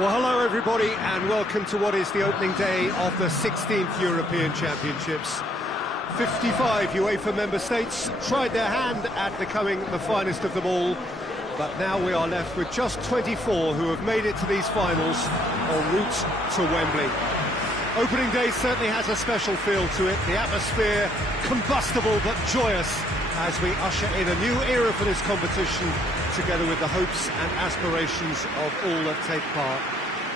Well, hello everybody and welcome to what is the opening day of the 16th European Championships. 55 UEFA member states tried their hand at becoming the finest of them all, but now we are left with just 24 who have made it to these finals en route to Wembley. Opening day certainly has a special feel to it, the atmosphere combustible but joyous as we usher in a new era for this competition, together with the hopes and aspirations of all that take part.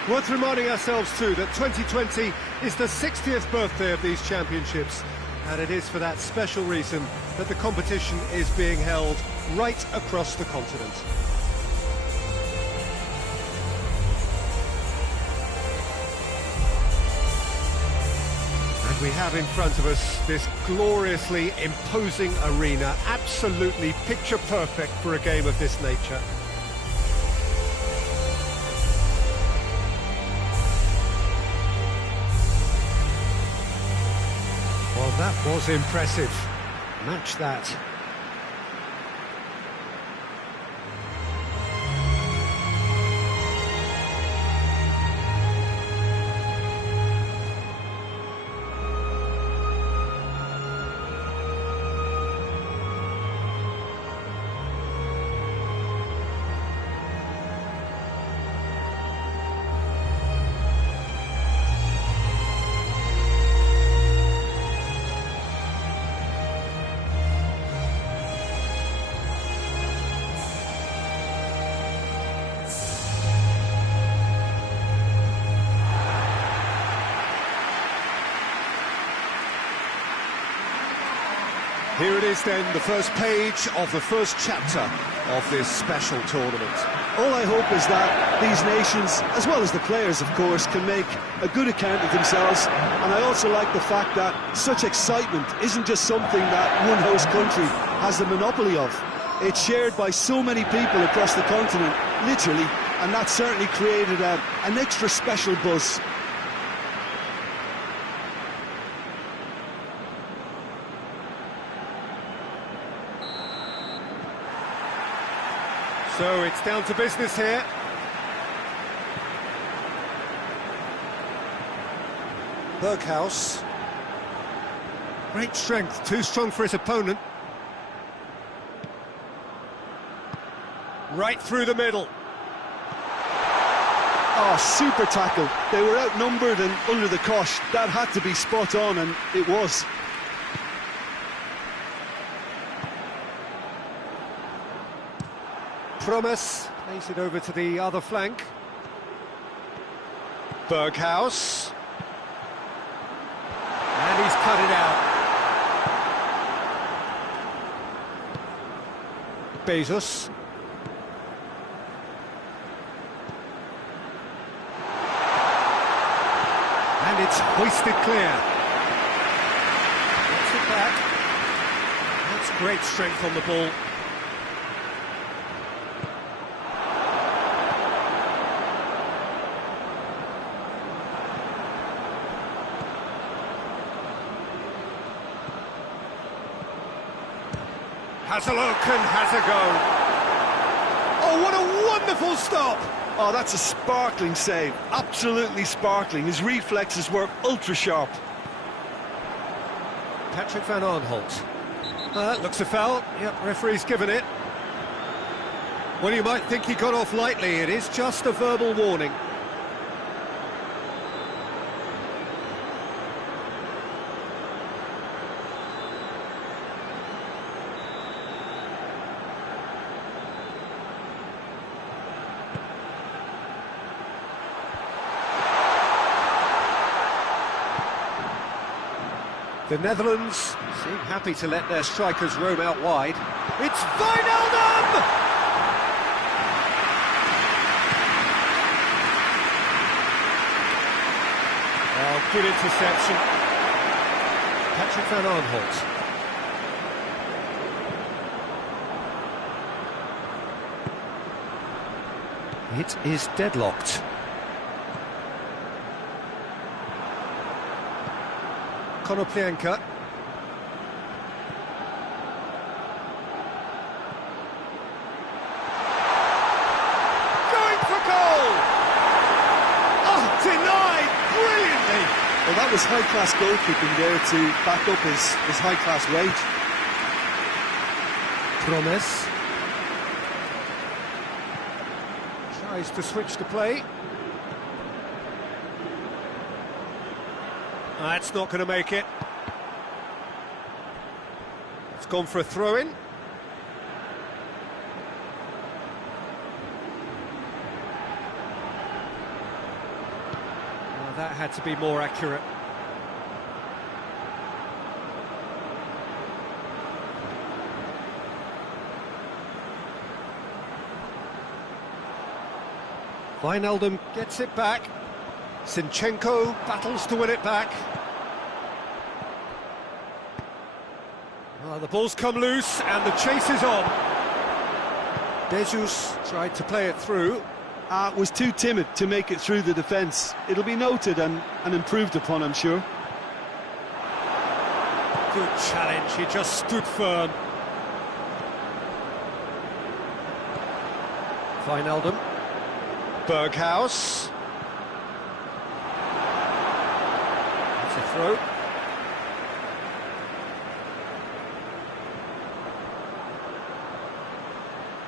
Worth reminding ourselves too that 2020 is the 60th birthday of these championships, and it is for that special reason that the competition is being held right across the continent. We have in front of us this gloriously imposing arena, absolutely picture perfect for a game of this nature. Well, that was impressive. Match that. Here it is then, the first page of the first chapter of this special tournament. All I hope is that these nations, as well as the players of course, can make a good account of themselves, and I also like the fact that such excitement isn't just something that one host country has the monopoly of. It's shared by so many people across the continent, literally, and that certainly created an extra special buzz. So it's down to business here. Berghaus. Great strength, too strong for his opponent. Right through the middle. Oh, super tackle. They were outnumbered and under the cosh. That had to be spot on, and it was. Promise plays it over to the other flank. Berghaus. And he's cut it out. Bezos. And it's hoisted clear. Gets it back. That's great strength on the ball. Has a look and has a go. Oh, what a wonderful stop! Oh, that's a sparkling save. Absolutely sparkling. His reflexes were ultra-sharp. Patrick van Arnholt. That looks a foul. Yep, referee's given it. Well, you might think he got off lightly. It is just a verbal warning. The Netherlands seem happy to let their strikers roam out wide. It's Wijnaldum! Oh, good interception. Patrick van Arnholt. It is deadlocked. Konoplyanka. Going for goal! that was high-class goalkeeping there to back up his high-class wage. Promes tries to switch the play. That's not going to make it. It's gone for a throw-in. Well, that had to be more accurate. Wijnaldum gets it back. Zinchenko battles to win it back. The ball's come loose and the chase is on. Jesus tried to play it through. Was too timid to make it through the defence. It'll be noted and improved upon, I'm sure. Good challenge, he just stood firm. Wijnaldum. Berghaus. That's a throw.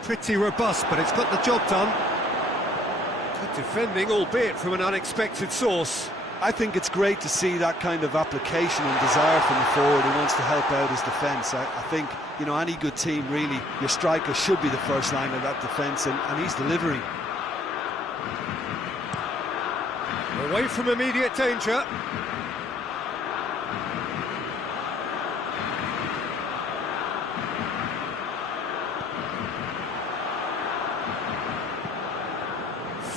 Pretty robust, but it's got the job done. Good defending, albeit from an unexpected source. I think it's great to see that kind of application and desire from the forward who wants to help out his defence. I think, you know, any good team, really, your striker should be the first line of that defence, and he's delivering. Away from immediate danger.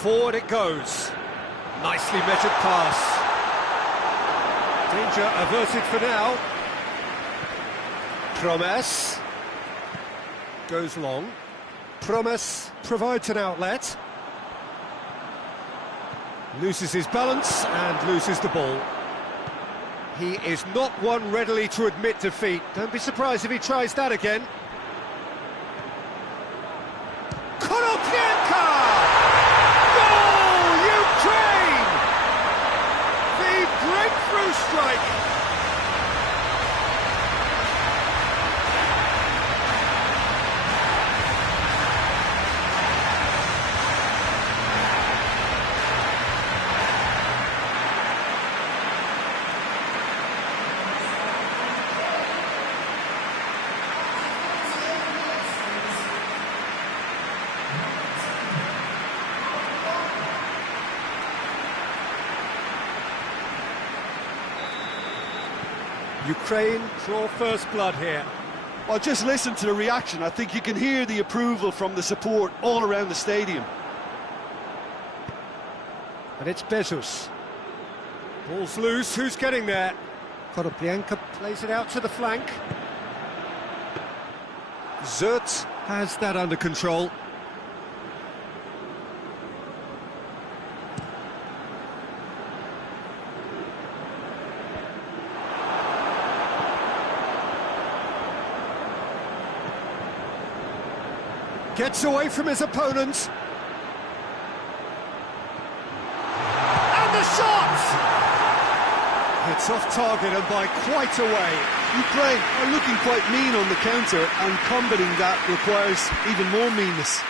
Forward it goes. Nicely measured pass. Danger averted for now. Promes goes long. Promes provides an outlet. Loses his balance and loses the ball. He is not one readily to admit defeat. Don't be surprised if he tries that again. Breakthrough strike! Ukraine draw first blood here. Well, just listen to the reaction. I think you can hear the approval from the support all around the stadium. And it's Bezos. Ball's loose, who's getting there? Koroplienko plays it out to the flank. Zert has that under control. Gets away from his opponent. And the shot! It's off target and by quite a way. Ukraine are looking quite mean on the counter, and combating that requires even more meanness.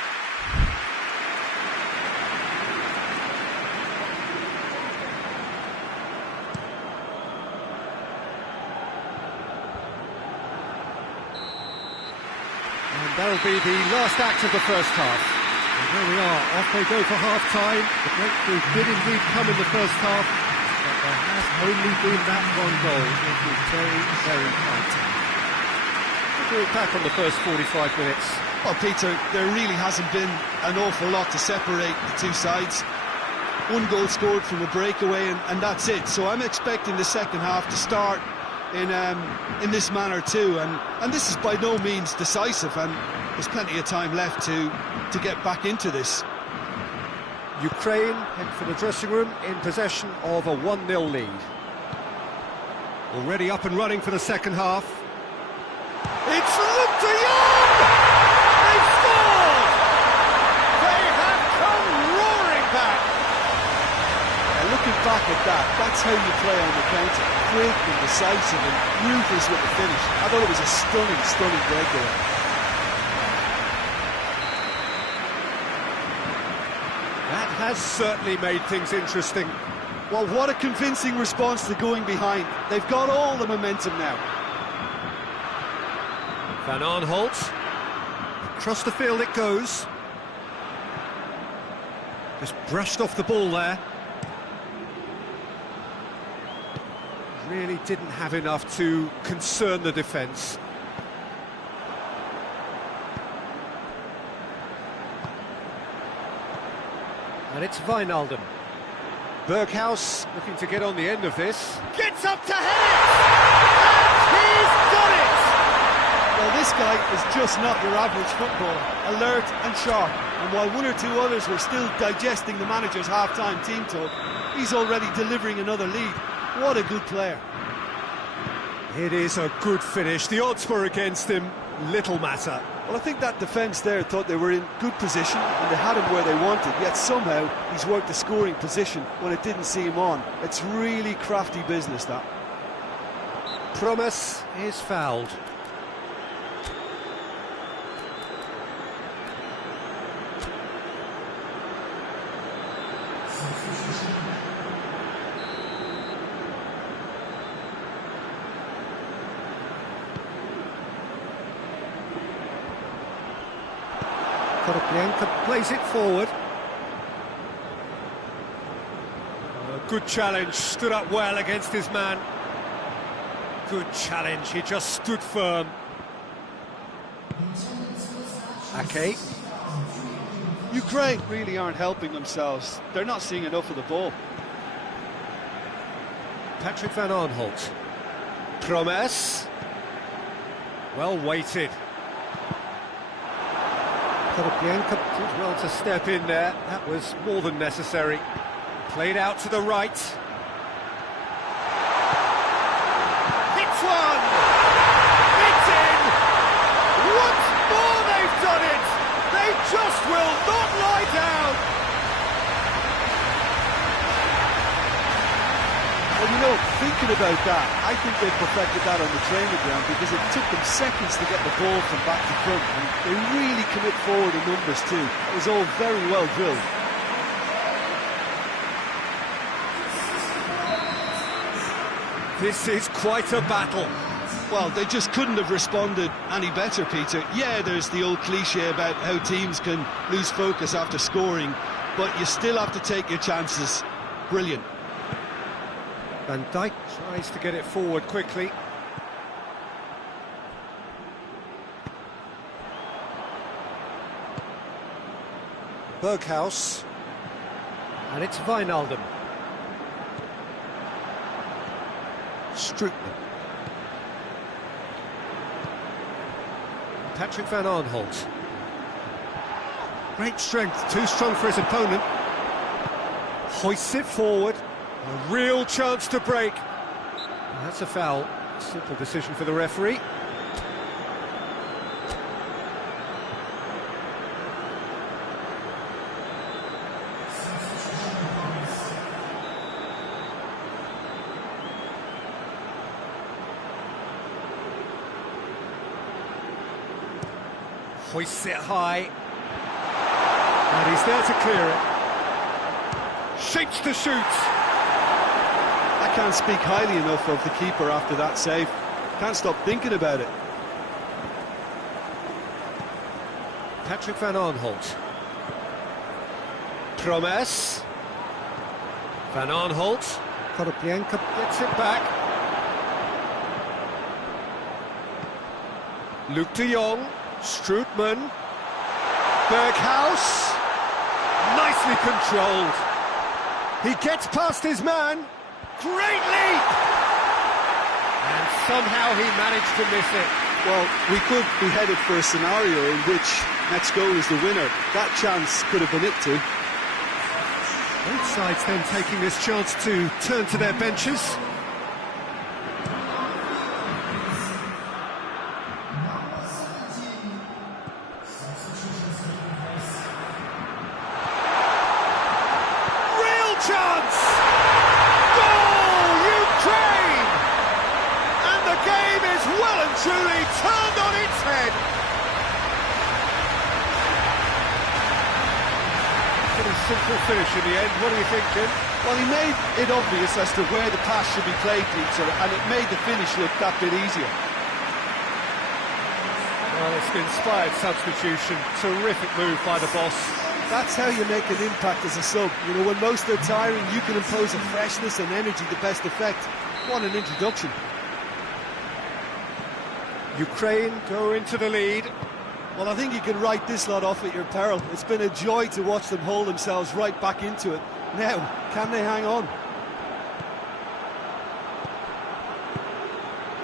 That'll be the last act of the first half. And there we are, off they go for half-time. The breakthrough did indeed come in the first half, but there has only been that one goal. It was very, very tight. We'll do it back on the first 45 minutes. Well, Peter, there really hasn't been an awful lot to separate the two sides. One goal scored from a breakaway, and that's it. So I'm expecting the second half to start in this manner too, and this is by no means decisive, and there's plenty of time left to get back into this. Ukraine head for the dressing room in possession of a 1-0 lead. Already up and running for the second half. It's Luke de Jong! They've scored! They have come roaring back! Looking back at that. That's how you play on the counter. Quick and decisive and ruthless with the finish. I thought it was a stunning breakaway. That has certainly made things interesting. Well, what a convincing response to going behind. They've got all the momentum now. Van Aanholt. Across the field it goes. Just brushed off the ball there. Really didn't have enough to concern the defence. And it's Wijnaldum. Berghuis looking to get on the end of this. Gets up to head it! And he's done it! Well, this guy is just not your average footballer. Alert and sharp. And while one or two others were still digesting the manager's half-time team talk, he's already delivering another lead. What a good player. It is a good finish. The odds were against him. Little matter. Well, I think that defence there thought they were in good position and they had him where they wanted, yet somehow he's worked the scoring position when it didn't see him on. It's really crafty business, that. Promise is fouled. Korupianka plays it forward. Good challenge, stood up well against his man. Good challenge, he just stood firm. Ake. Ukraine really aren't helping themselves. They're not seeing enough of the ball. Patrick Van Aanholt. Promes. Well weighted. Korupianka did well to step in there. That was more than necessary. Played out to the right. Hits one! It's in! Once more they've done it! They just will not lie down! Well, you know, thinking about that, I think they perfected that on the training ground because it took them seconds to get the ball from back to front, and they really commit forward in numbers too. It was all very well drilled. This is quite a battle. Well, they just couldn't have responded any better, Peter. Yeah, there's the old cliche about how teams can lose focus after scoring, but you still have to take your chances. Brilliant. Van Dijk tries to get it forward quickly. Berghuis. And it's Wijnaldum. Strootman. Patrick Van Aanholt. Great strength, too strong for his opponent. Hoists it forward. A real chance to break. That's a foul. Simple decision for the referee. Hoists it high. And he's there to clear it. Shapes to shoot. I can't speak highly enough of the keeper after that save. Can't stop thinking about it. Patrick Van Aanholt. Promes. Van Aanholt. Korupianka gets it back. Luke de Jong. Strootman. Berghuis. Nicely controlled. He gets past his man. Great leap! And somehow he managed to miss it. Well, we could be headed for a scenario in which next goal is the winner. That chance could have been it too. Both sides then taking this chance to turn to their benches. Real chance! truly turned on its head. Pretty simple finish in the end. What do you think, Jim? Well, he made it obvious as to where the pass should be played, Peter, and it made the finish look that bit easier. Well, it's an inspired substitution. Terrific move by the boss. That's how you make an impact as a sub. You know, when most are tiring, you can impose a freshness and energy to best effect. What an introduction. Ukraine go into the lead. Well, I think you can write this lot off at your peril. It's been a joy to watch them hold themselves right back into it. Now, can they hang on?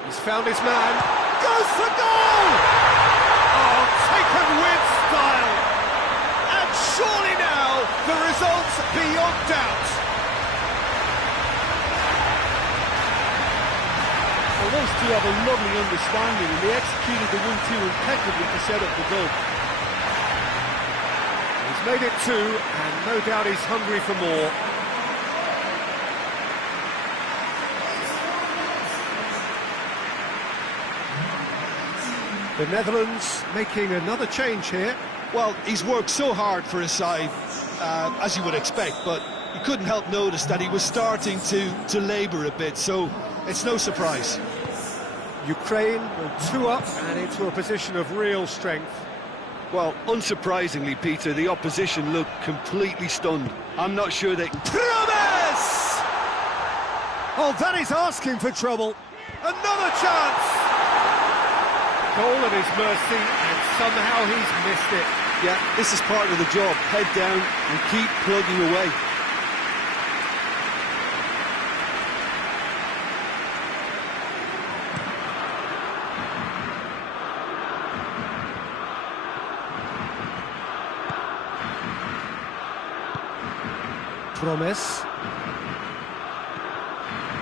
He's found his man. Goes for goal! Oh, taken with style. And surely now, the result's beyond doubt. Well, those two have a lovely understanding, and they executed the 1-2 impeccably to set up the goal. He's made it 2, and no doubt he's hungry for more. The Netherlands making another change here. Well, he's worked so hard for his side, as you would expect, but you couldn't help notice that he was starting to labour a bit, so it's no surprise. Ukraine go 2 up and into a position of real strength. Well, unsurprisingly, Peter, the opposition looked completely stunned. I'm not sure they can... Promise! Oh, that is asking for trouble. Another chance! Goal at his mercy, and somehow he's missed it. Yeah, this is part of the job. Head down and keep plugging away.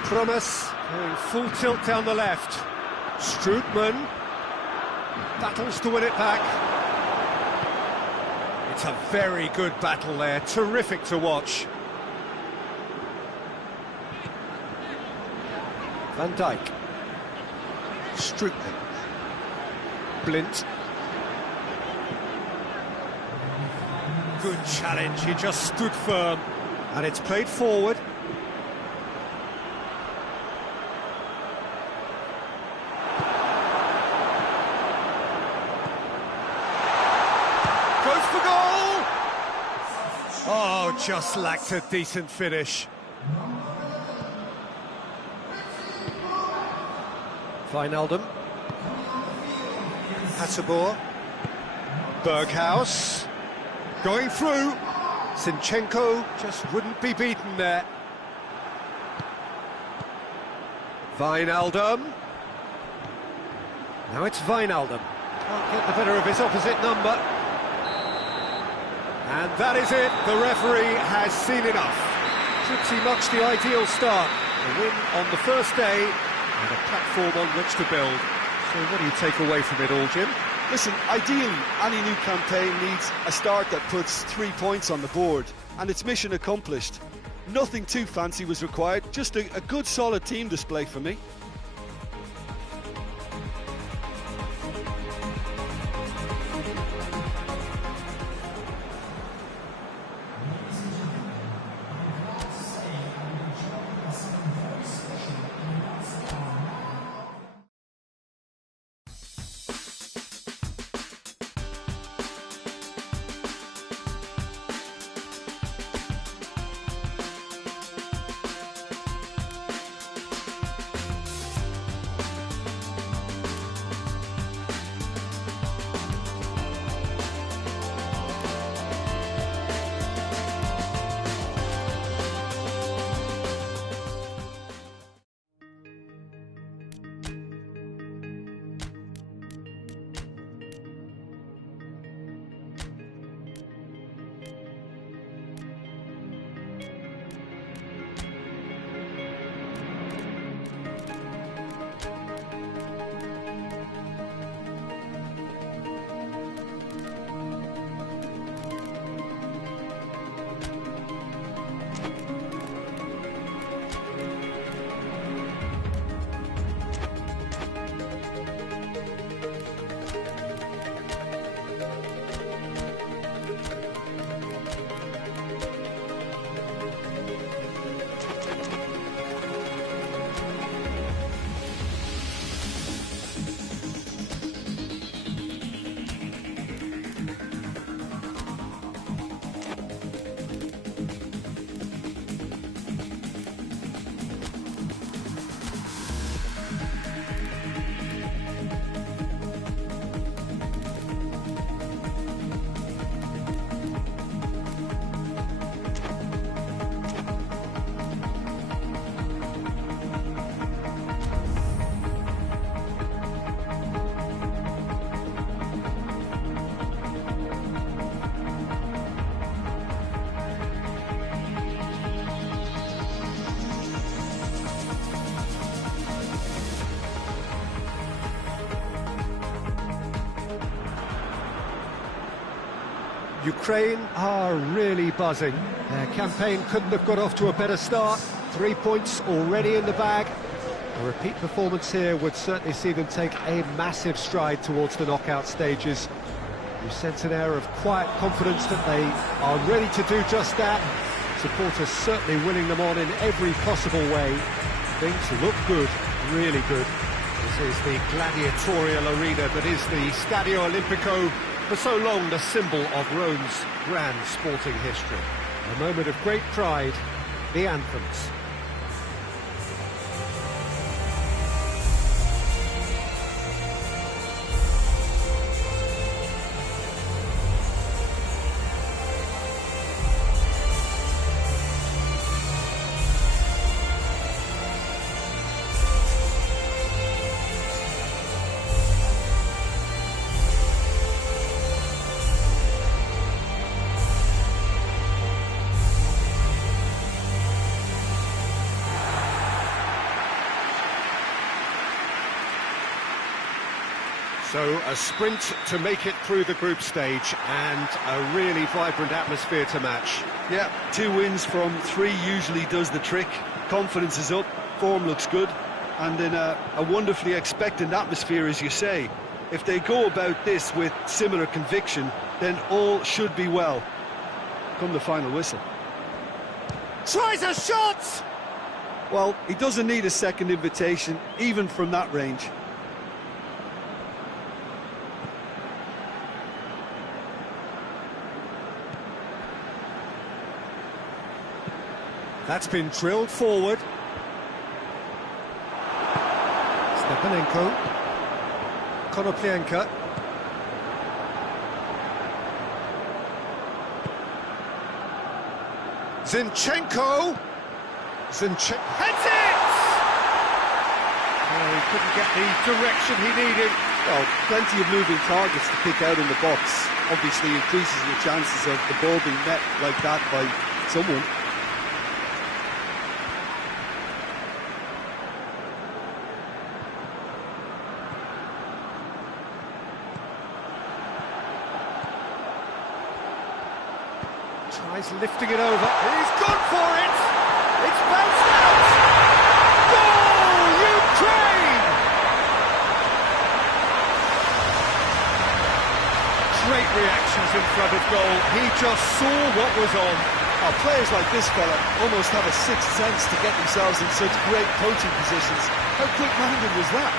Promise going full tilt down the left. Strootman battles to win it back. It's a very good battle there, terrific to watch. Van Dijk. Strootman. Blint. Good challenge, he just stood firm. And it's played forward. Goes for goal! Oh, just lacked a decent finish. Wijnaldum. Hateboer. Berghaus. Going through. Zinchenko just wouldn't be beaten there. Wijnaldum. Now it's Wijnaldum. Can't get the better of his opposite number. And that is it. The referee has seen enough. Pretty much the ideal start. A win on the first day and a platform on which to build. So what do you take away from it all, Jim? Listen, ideally, any new campaign needs a start that puts 3 points on the board, and it's mission accomplished. Nothing too fancy was required, just a good solid team display for me. Ukraine are really buzzing. Their campaign couldn't have got off to a better start. 3 points already in the bag. A repeat performance here would certainly see them take a massive stride towards the knockout stages. You sense an air of quiet confidence that they are ready to do just that. Supporters certainly winning them on in every possible way. Things look good, really good. This is the gladiatorial arena that is the Stadio Olimpico, for so long the symbol of Rome's grand sporting history. A moment of great pride, the anthems. So a sprint to make it through the group stage and a really vibrant atmosphere to match. Yeah, 2 wins from 3 usually does the trick. Confidence is up, form looks good, and in a wonderfully expectant atmosphere, as you say. If they go about this with similar conviction, then all should be well. Come the final whistle. Tries a shot! Well, he doesn't need a second invitation, even from that range. That's been drilled forward. Stepanenko. Konoplyanka. Zinchenko. Heads it! Oh, he couldn't get the direction he needed. Well, plenty of moving targets to pick out in the box. Obviously increases the chances of the ball being met like that by someone. Tries lifting it over. He's gone for it! It's bounced out! Goal! Ukraine! Great reactions in front of goal. He just saw what was on. Oh, players like this fella almost have a sixth sense to get themselves in such great coaching positions. How quick-minded was that?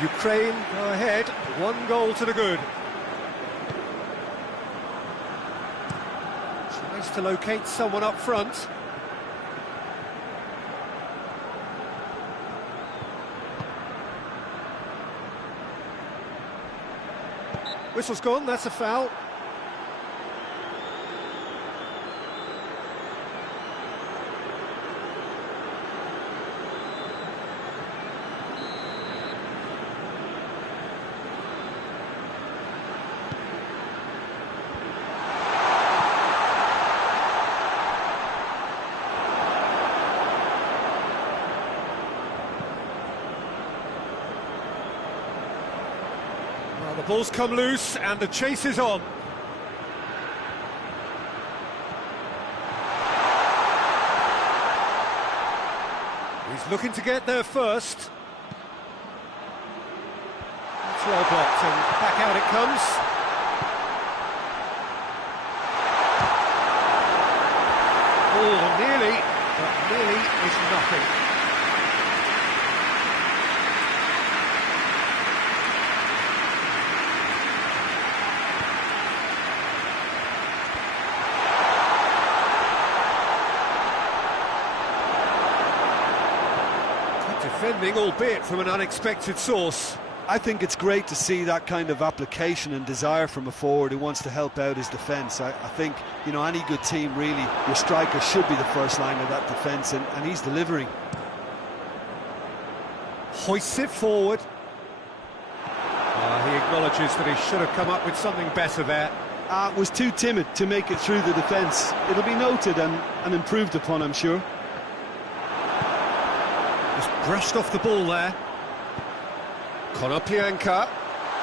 Ukraine go ahead, 1 goal to the good. Tries to locate someone up front. Whistle's gone, that's a foul. The ball's come loose and the chase is on. He's looking to get there first. It's well blocked and back out it comes. Oh, nearly, but nearly is nothing. Defending, albeit from an unexpected source. I think it's great to see that kind of application and desire from a forward who wants to help out his defence. I think, you know, any good team really, your striker should be the first line of that defence, and he's delivering. Hoists it forward. He acknowledges that he should have come up with something better there. Was too timid to make it through the defence. It'll be noted and improved upon, I'm sure. Just brushed off the ball there. Konoplyanka,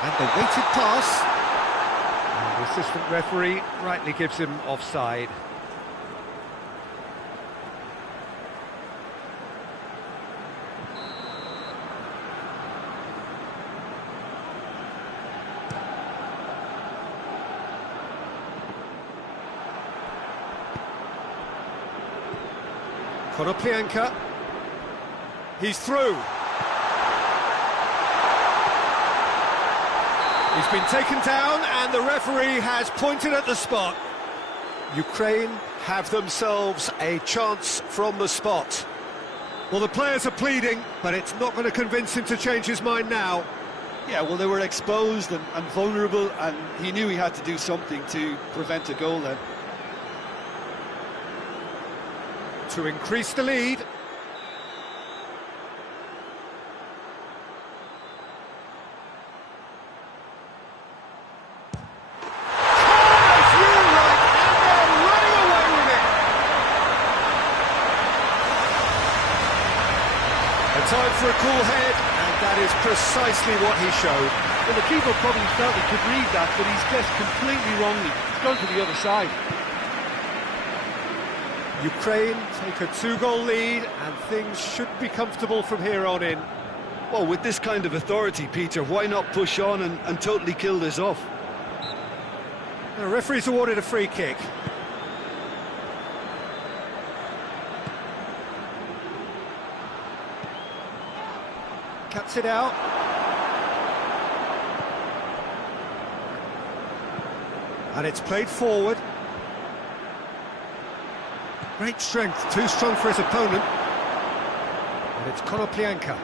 and the weighted pass. And the assistant referee rightly gives him offside. Konoplyanka, he's through. He's been taken down and the referee has pointed at the spot. Ukraine have themselves a chance from the spot. Well, the players are pleading, but it's not going to convince him to change his mind now. Yeah, well, they were exposed and vulnerable, and he knew he had to do something to prevent a goal then. To increase the lead. Time for a cool head, and that is precisely what he showed. Well, the keeper probably felt he could read that, but he's guessed completely wrongly. He's gone to the other side. Ukraine take a 2-goal lead, and things should be comfortable from here on in. Well, with this kind of authority, Peter, why not push on and totally kill this off? The referee's awarded a free kick. Cuts it out. And it's played forward. Great strength, too strong for his opponent. And it's Konoplyanka.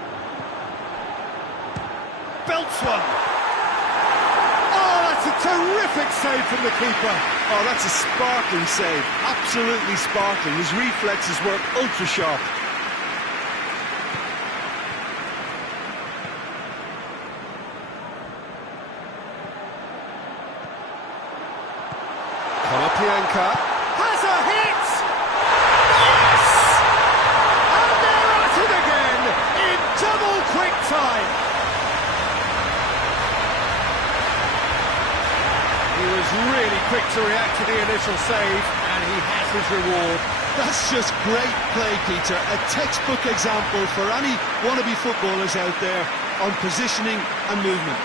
Belts one. Oh, that's a terrific save from the keeper. Oh, that's a sparkling save. Absolutely sparkling. His reflexes work ultra sharp. Konoplyanka has a hit! Yes! And they're at it again in double quick time. He was really quick to react to the initial save, and he has his reward. That's just great play, Peter. A textbook example for any wannabe footballers out there on positioning and movement.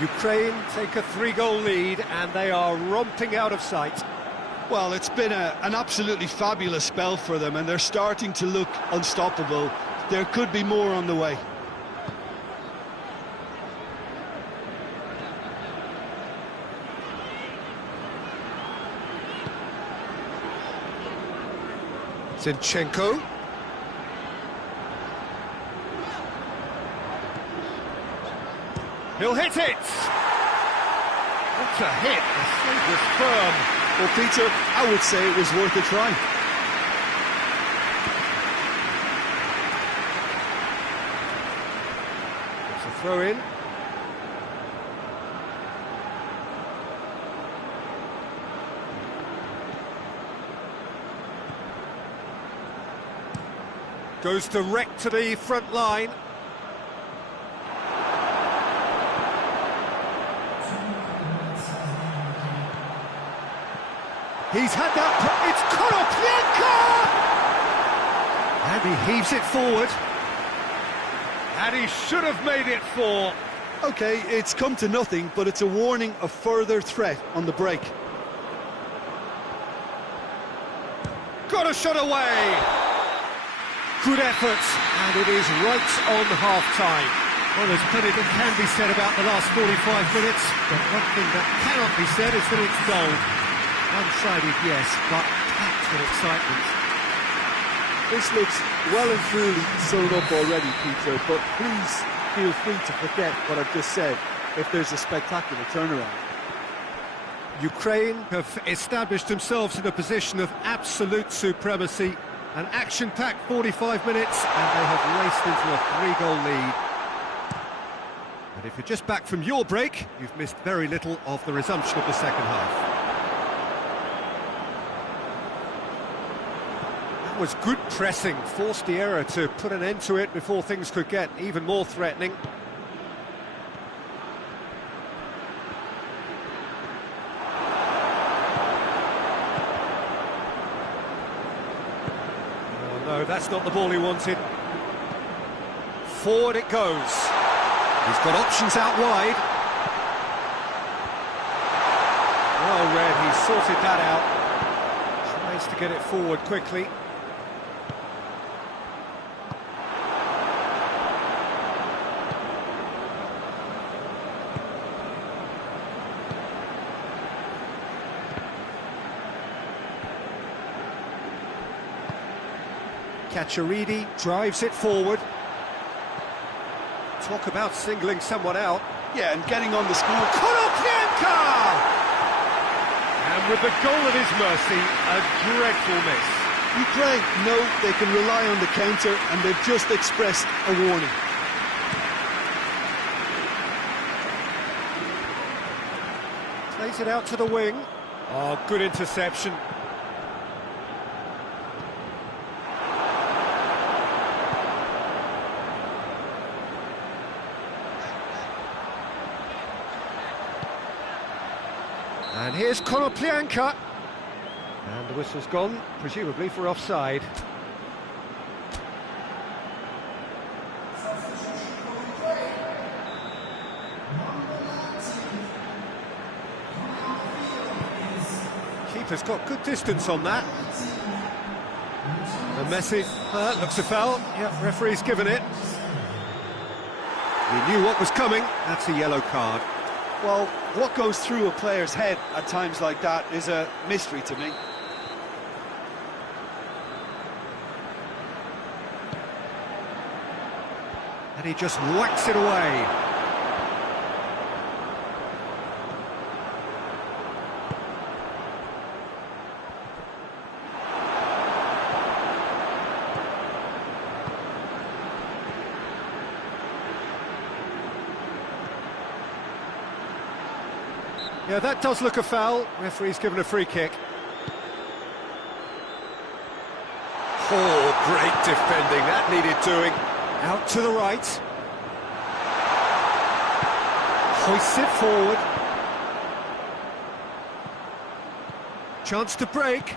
Ukraine take a 3-goal lead and they are romping out of sight. Well, it's been an absolutely fabulous spell for them, and they're starting to look unstoppable. There could be more on the way. Zinchenko. He'll hit it! What a hit! The save was firm. Well, Peter, I would say it was worth a try. It's a throw-in. Goes direct to the front line. He's had that, it's Konoplyanka! And he heaves it forward. And he should have made it 4. OK, it's come to nothing, but it's a warning of further threat on the break. Got a shot away! Good effort, and it is right on half-time. Well, there's plenty that can be said about the last 45 minutes, but one thing that cannot be said is that it's dull. One-sided, yes, but packed with excitement. This looks well and truly sewn up already, Peter, but please feel free to forget what I've just said if there's a spectacular turnaround. Ukraine have established themselves in a position of absolute supremacy. An action-packed 45 minutes, and they have raced into a 3-goal lead. And if you're just back from your break, you've missed very little of the resumption of the second half. That was good pressing, forced the error to put an end to it before things could get even more threatening. No, that's not the ball he wanted. Forward it goes. He's got options out wide. Well read, he sorted that out. Tries to get it forward quickly. Cacciaridi drives it forward. Talk about singling someone out. Yeah, and getting on the score. Konoplyanka! And with the goal at his mercy, a dreadful miss. Ukraine know they can rely on the counter, and they've just expressed a warning. Plays it out to the wing. Oh, good interception. And here's Konoplyanka. And the whistle's gone, presumably for offside. Keeper's got good distance on that. And Messi, looks a foul. Yep, referee's given it. He knew what was coming. That's a yellow card. Well, what goes through a player's head at times like that is a mystery to me. And he just whacks it away. Yeah, that does look a foul. Referee's given a free kick. Oh, great defending. That needed doing. Out to the right. Hoists it forward. Chance to break.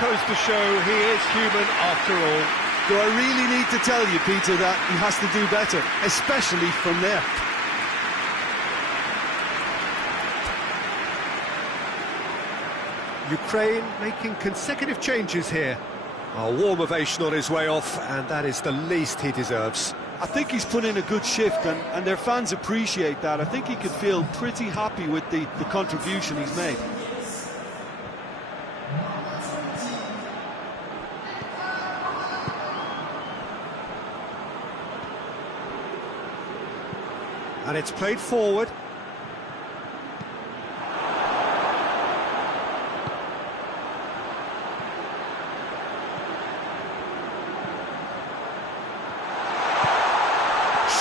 Goes to show he is human after all. Do I really need to tell you, Peter, that he has to do better, especially from there? Ukraine making consecutive changes here. A warm ovation on his way off, and that is the least he deserves. I think he's put in a good shift, and their fans appreciate that. I think he can feel pretty happy with the contribution he's made. And it's played forward.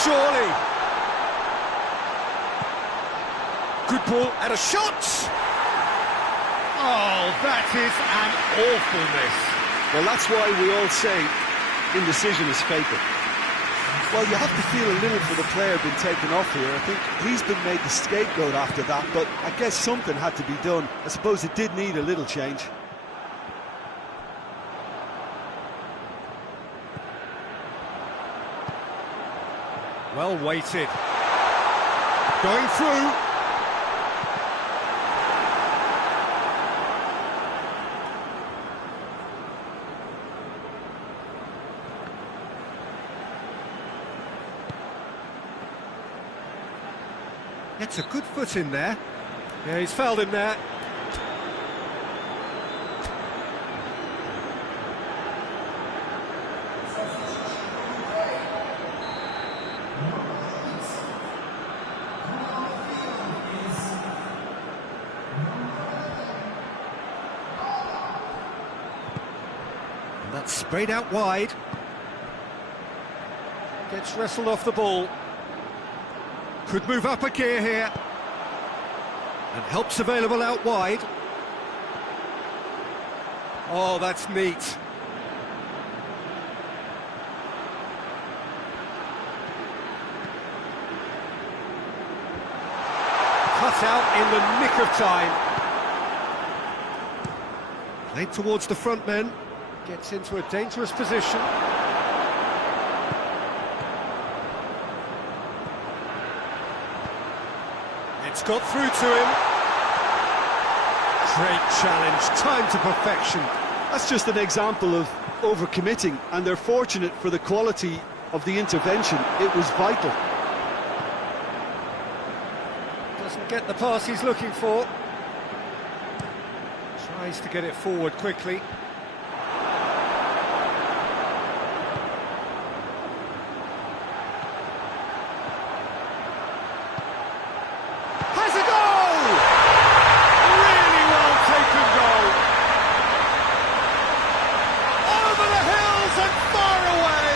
Surely. Good ball and a shot. Oh, that is an awful miss. Well, that's why we all say indecision is fatal. Well, you have to feel a little for the player being taken off here. I think he's been made the scapegoat after that, but I guess something had to be done. I suppose it did need a little change. Well weighted. Going through. Gets a good foot in there. Yeah, he's fouled him there. Sprayed out wide. Gets wrestled off the ball. Could move up a gear here. And help's available out wide. Oh, that's neat. Cut out in the nick of time. Played towards the front men. Gets into a dangerous position. It's got through to him. Great challenge, timed to perfection. That's just an example of overcommitting, and they're fortunate for the quality of the intervention. It was vital. Doesn't get the pass he's looking for. Tries to get it forward quickly. Has a goal! Really well taken goal. Over the hills and far away.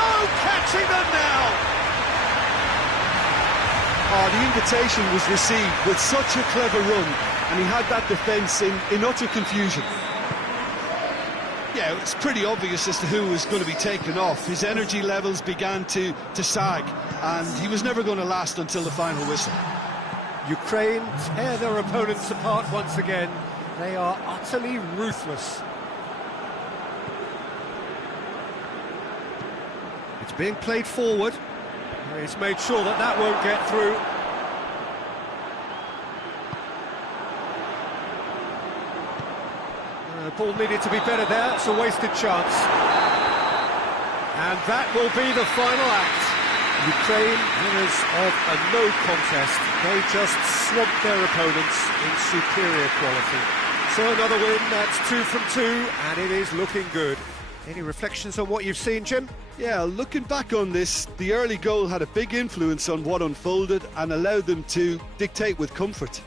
No catching them now. Oh, the invitation was received with such a clever run, and he had that defence in utter confusion. Yeah, it's pretty obvious as to who was going to be taken off. His energy levels began to sag, and he was never going to last until the final whistle. Ukraine tear their opponents apart once again. They are utterly ruthless. It's being played forward. He's made sure that that won't get through. The ball needed to be better there. It's a wasted chance. And that will be the final act. Ukraine winners of a no contest. They just swamped their opponents in superior quality. So another win, that's 2 from 2, and it is looking good. Any reflections on what you've seen, Jim? Yeah, looking back on this, the early goal had a big influence on what unfolded and allowed them to dictate with comfort.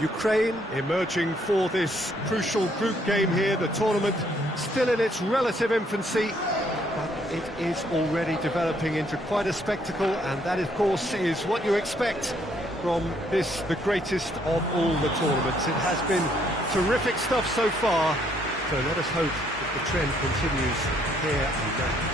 Ukraine emerging for this crucial group game here. The tournament still in its relative infancy, but it is already developing into quite a spectacle, and that, of course, is what you expect from this, the greatest of all the tournaments. It has been terrific stuff so far, so let us hope that the trend continues here and now.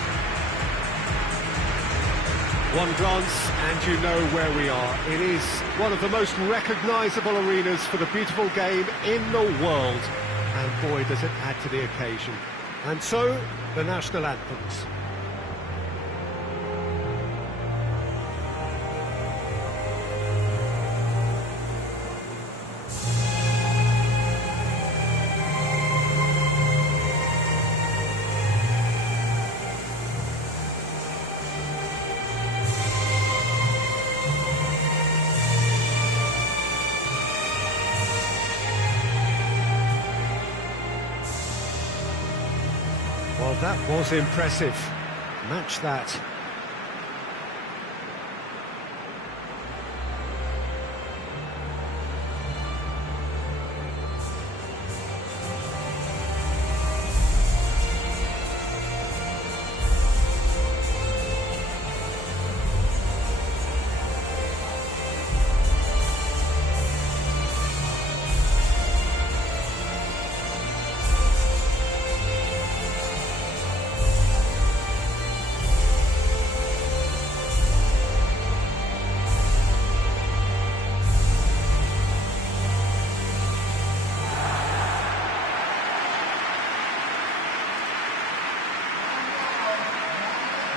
One glance and you know where we are. It is one of the most recognisable arenas for the beautiful game in the world, and boy does it add to the occasion. And so, the national anthems. Well, that was impressive. Match that.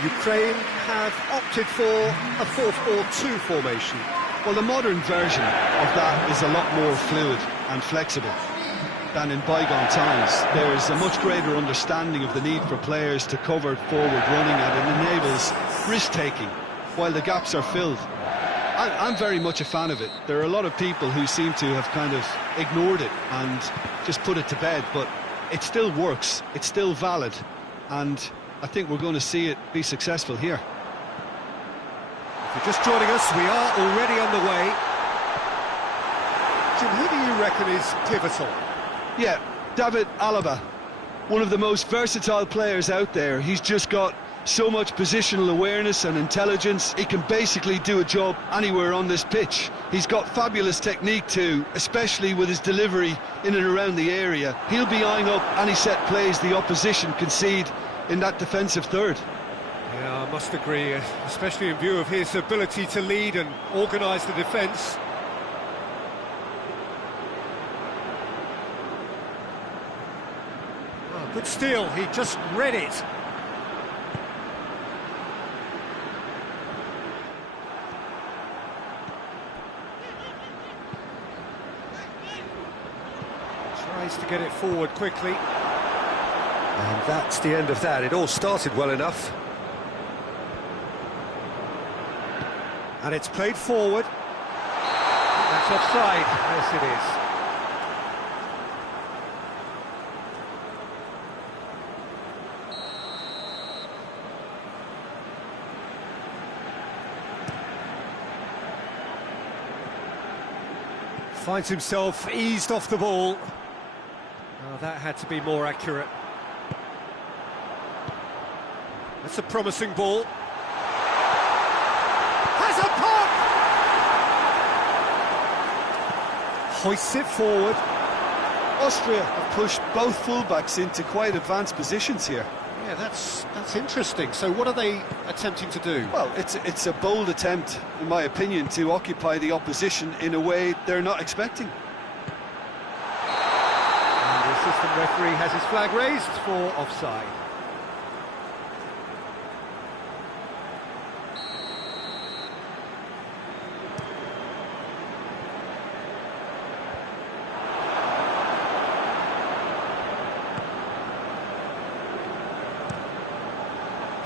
Ukraine have opted for a 4-4-2 formation. Well, the modern version of that is a lot more fluid and flexible than in bygone times. There's a much greater understanding of the need for players to cover forward running, and it enables risk-taking while the gaps are filled. I'm very much a fan of it. There are a lot of people who seem to have kind of ignored it and just put it to bed, but it still works, it's still valid, and I think we're going to see it be successful here. If you're just joining us, we are already underway. Jim, who do you reckon is pivotal? Yeah, David Alaba, one of the most versatile players out there. He's just got so much positional awareness and intelligence. He can basically do a job anywhere on this pitch. He's got fabulous technique too, especially with his delivery in and around the area. He'll be eyeing up any set plays the opposition concede in that defensive third. Yeah, I must agree, especially in view of his ability to lead and organise the defence. Oh, good steal, he just read it. Tries to get it forward quickly. And that's the end of that. It all started well enough. And it's played forward. That's offside. Yes, it is. Finds himself eased off the ball. Oh, that had to be more accurate. That's a promising ball. Has a pop! Hoists it forward. Austria have pushed both fullbacks into quite advanced positions here. Yeah, that's interesting. So what are they attempting to do? Well, it's a bold attempt, in my opinion, to occupy the opposition in a way they're not expecting. And the assistant referee has his flag raised for offside.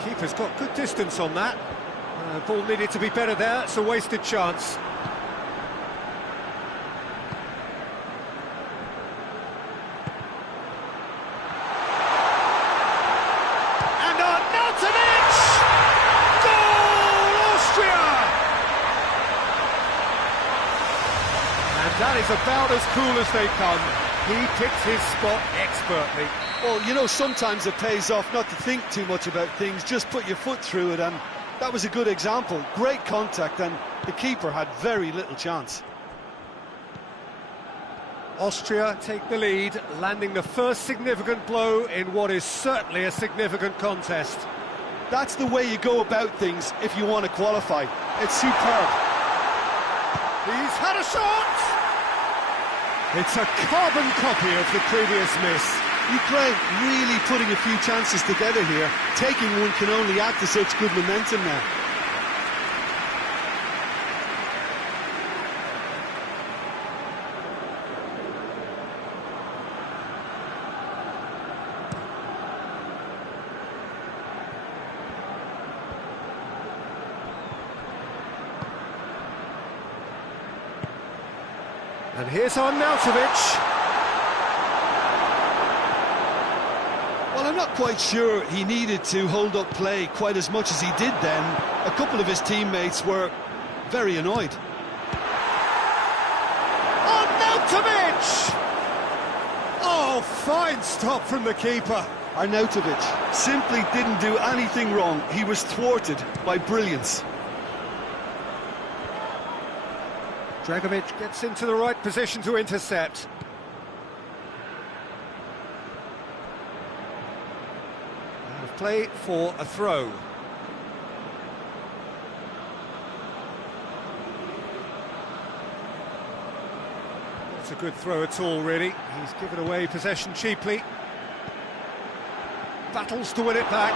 Keeper's got good distance on that. Ball needed to be better there. It's a wasted chance. And Arnautovic! Goal, Austria! And That is about as cool as they come. He picks his spot expertly. Well, you know, sometimes it pays off not to think too much about things, just put your foot through it, and that was a good example. Great contact, and the keeper had very little chance. Austria take the lead, landing the first significant blow in what is certainly a significant contest. That's the way you go about things if you want to qualify. It's superb. He's had a shot! It's a carbon copy of the previous miss. Ukraine really putting a few chances together here. Taking one can only add to such good momentum now. And here's Arnautovic. Well, I'm not quite sure he needed to hold up play quite as much as he did then. A couple of his teammates were very annoyed. Arnautovic! Oh, fine stop from the keeper. Arnautovic simply didn't do anything wrong. He was thwarted by brilliance. Dragovic gets into the right position to intercept. Out of play for a throw. Not a good throw at all, really. He's given away possession cheaply. Battles to win it back.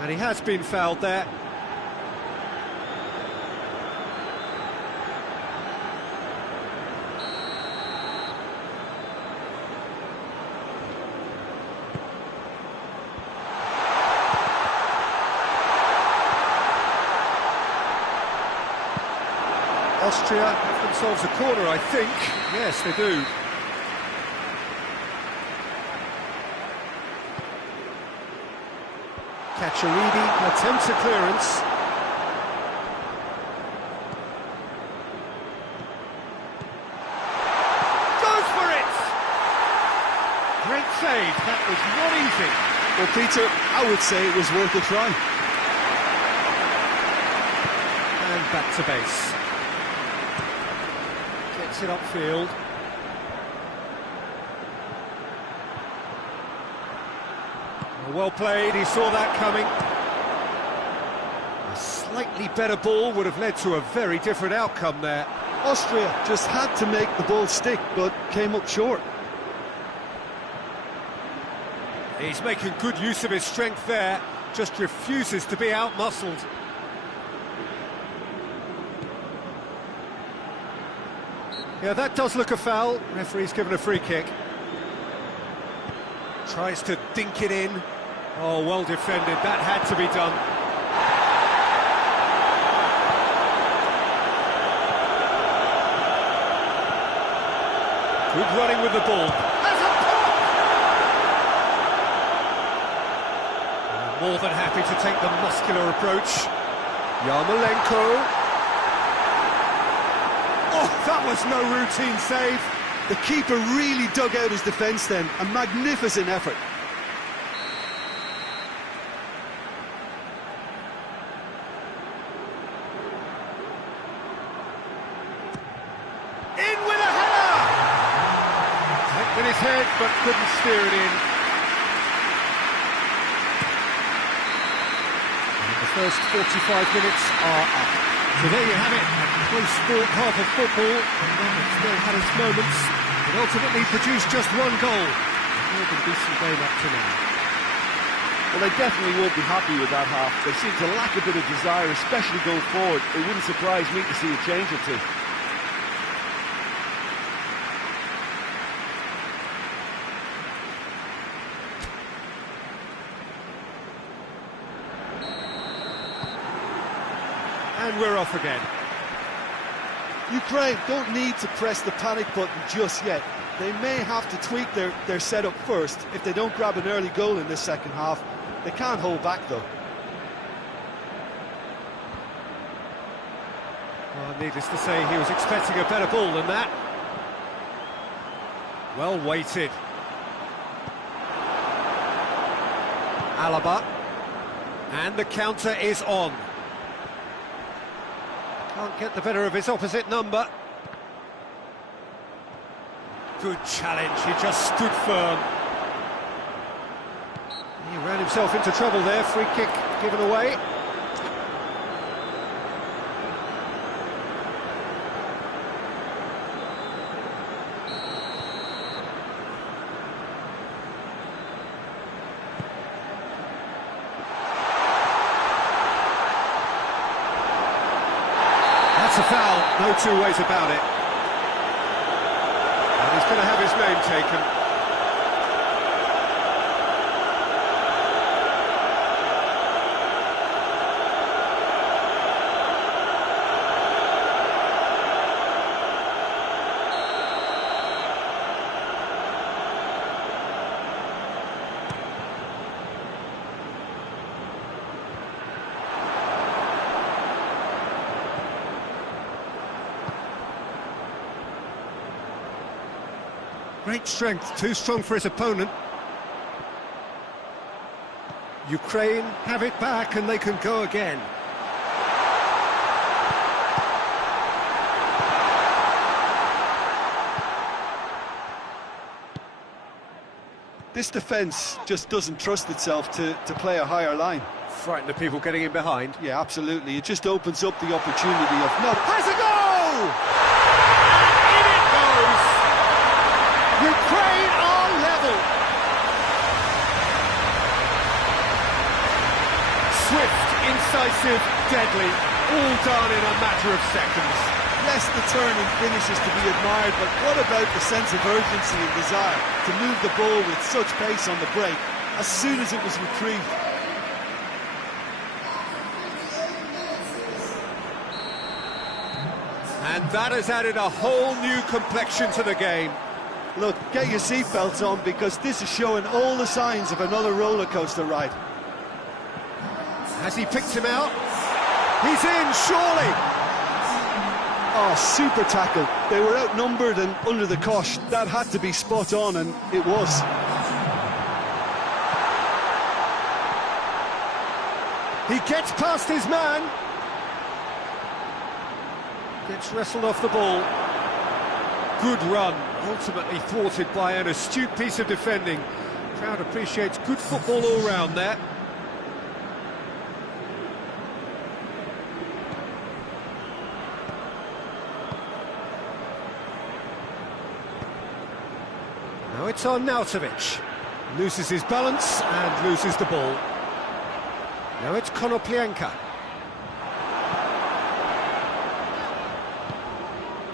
And he has been fouled there. Austria have themselves a corner, I think. Yes, they do. Cacciaridi attempts a clearance. Goes for it! Great save, that was not easy. Well, Peter, I would say it was worth a try. And back to base. Gets it upfield. Well played, he saw that coming. A slightly better ball would have led to a very different outcome there. Austria just had to make the ball stick, but came up short. He's making good use of his strength there, just refuses to be out-muscled. Yeah, that does look a foul. Referee's given a free kick. Tries to dink it in. Oh, well defended. That had to be done. Good running with the ball. There's a pop! More than happy to take the muscular approach. Yarmolenko. Oh, that was no routine save. The keeper really dug out his defence then. A magnificent effort. In with a header! Hit with his head, but couldn't steer it in. And the first 45 minutes are up. So there you have it, a close sport half of football. It still had its moments, but ultimately produced just one goal. A decent game up to now. Well, they definitely won't be happy with that half. They seem to lack a bit of desire, especially going forward. It wouldn't surprise me to see a change or two. And we're off again. Ukraine don't need to press the panic button just yet. They may have to tweak their setup first if they don't grab an early goal in this second half. They can't hold back though. Well, needless to say, he was expecting a better ball than that. Well weighted. Alaba. And the counter is on. Can't get the better of his opposite number. Good challenge, he just stood firm. He ran himself into trouble there, free kick given away. That's a foul, no two ways about it. And he's going to have his name taken. Great strength, too strong for his opponent. Ukraine have it back and they can go again. This defence just doesn't trust itself to play a higher line. Frighten the people getting in behind. Yeah, absolutely. It just opens up the opportunity of... No, has a goal! And in it goes! Ukraine are level! Swift, incisive, deadly, all done in a matter of seconds. Yes, the turning finish is to be admired, but what about the sense of urgency and desire to move the ball with such pace on the break as soon as it was retrieved? And that has added a whole new complexion to the game. Look, get your seatbelts on because this is showing all the signs of another roller coaster ride. Has he picked him out? He's in, surely! Oh, super tackle. They were outnumbered and under the cosh. That had to be spot on, and it was. He gets past his man. Gets wrestled off the ball. Good run, ultimately thwarted by an astute piece of defending. Crowd appreciates good football all round there. Now it's on Arnautovic. Loses his balance and loses the ball. Now it's Konoplyanka.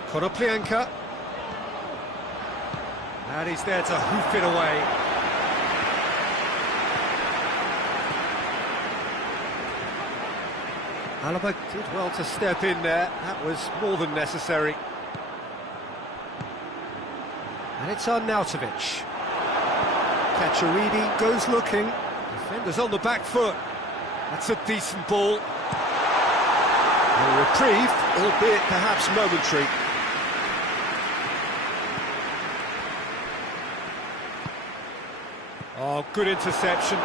Konoplyanka. And he's there to hoof it away. Alaba did well to step in there. That was more than necessary. And it's Arnautovic. Cacciaridi goes looking. Defender's on the back foot. That's a decent ball. A reprieve, albeit perhaps momentary. Oh, good interception.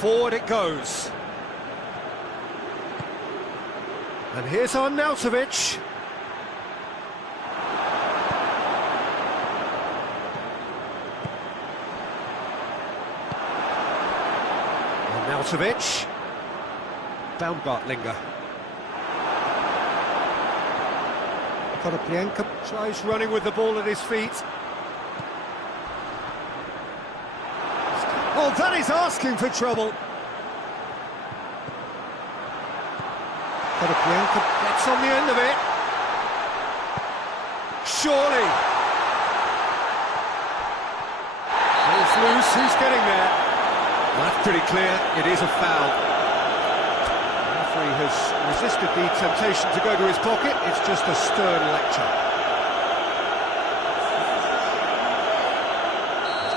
Forward it goes. And here's Arnautovic. Arnautovic. Baumgartlinger. Konoplyanka tries running with the ball at his feet. Oh, that is asking for trouble. Konoplyanka gets on the end of it. Surely. Ball's loose, who's getting there? Well, that's pretty clear, it is a foul. The referee has resisted the temptation to go to his pocket, it's just a stern lecture.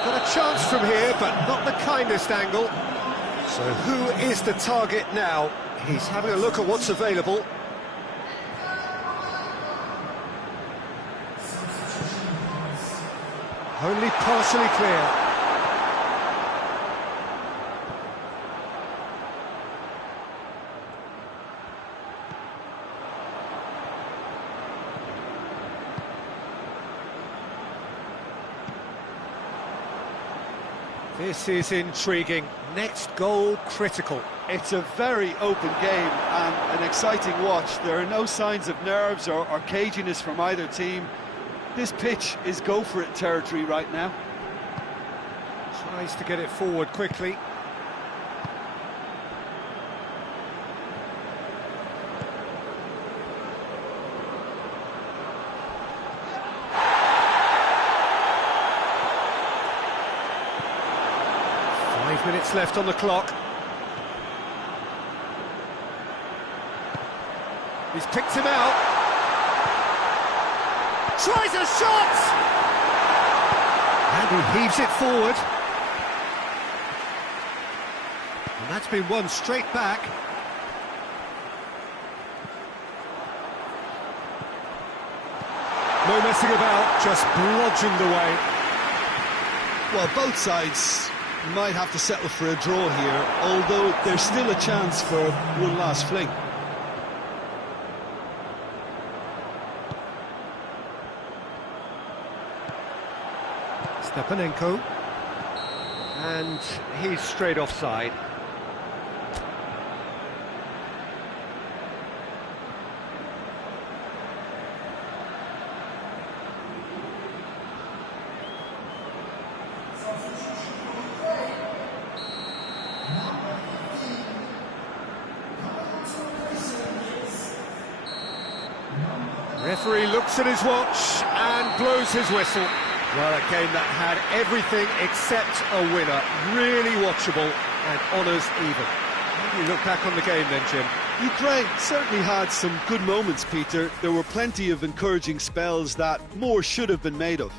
Got a chance from here, but not the kindest angle. So who is the target now? He's having a look at what's available. Only partially clear. This is intriguing. Next goal critical. It's a very open game and an exciting watch. There are no signs of nerves or caginess from either team. This pitch is go-for-it territory right now. Tries to get it forward quickly. Five minutes left on the clock. He's picked him out. Tries a shot! And he heaves it forward. And that's been won straight back. No messing about, just bludgeoned away. Well, both sides might have to settle for a draw here, although there's still a chance for one last fling. Stepanenko, and he's straight offside. Referee looks at his watch and blows his whistle. Well, a game that had everything except a winner. Really watchable and honours even. How do you look back on the game then, Jim? Ukraine certainly had some good moments, Peter. There were plenty of encouraging spells that more should have been made of.